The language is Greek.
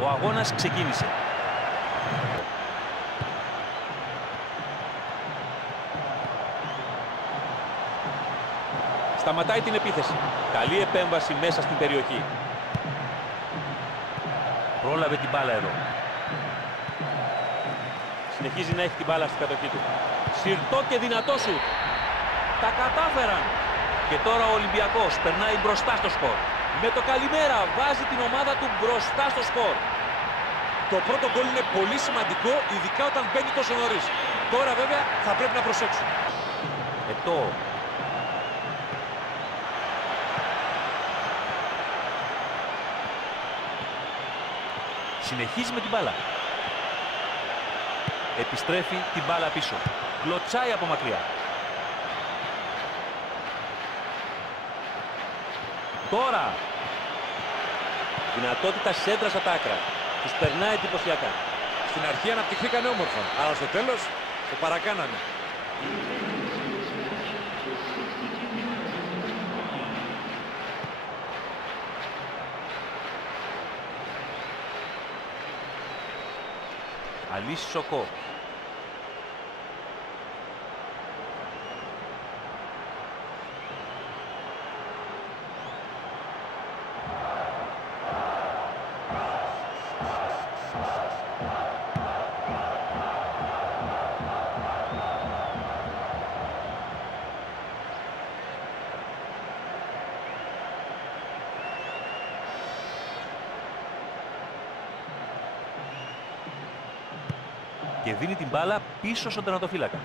Ο αγώνας ξεκίνησε. Σταματάει την επίθεση. Καλή επέμβαση μέσα στην περιοχή. Πρόλαβε την μπάλα εδώ. Συνεχίζει να έχει την μπάλα στην κατοχή του. Συρτό και δυνατό σου. Τα κατάφεραν. Και τώρα ο Ολυμπιακός περνάει μπροστά στο σκορ. Με το καλημέρα βάζει την ομάδα του μπροστά στο σκορ. Το πρώτο γκολ είναι πολύ σημαντικό, ειδικά όταν μπαίνει τόσο νωρίς. Τώρα βέβαια θα πρέπει να προσέξουν. Ετώ. Συνεχίζει με την μπάλα. Επιστρέφει την μπάλα πίσω. Κλωτσάει από μακριά. Τώρα. Δυνατότητα σέντρα στα άκρα. Τους περνάει εντυπωσιακά. Στην αρχή αναπτυχθήκανε όμορφα, αλλά στο τέλος το παρακάνανε. Αλής Σοκό. Και δίνει την μπάλα πίσω στον τερματοφύλακα.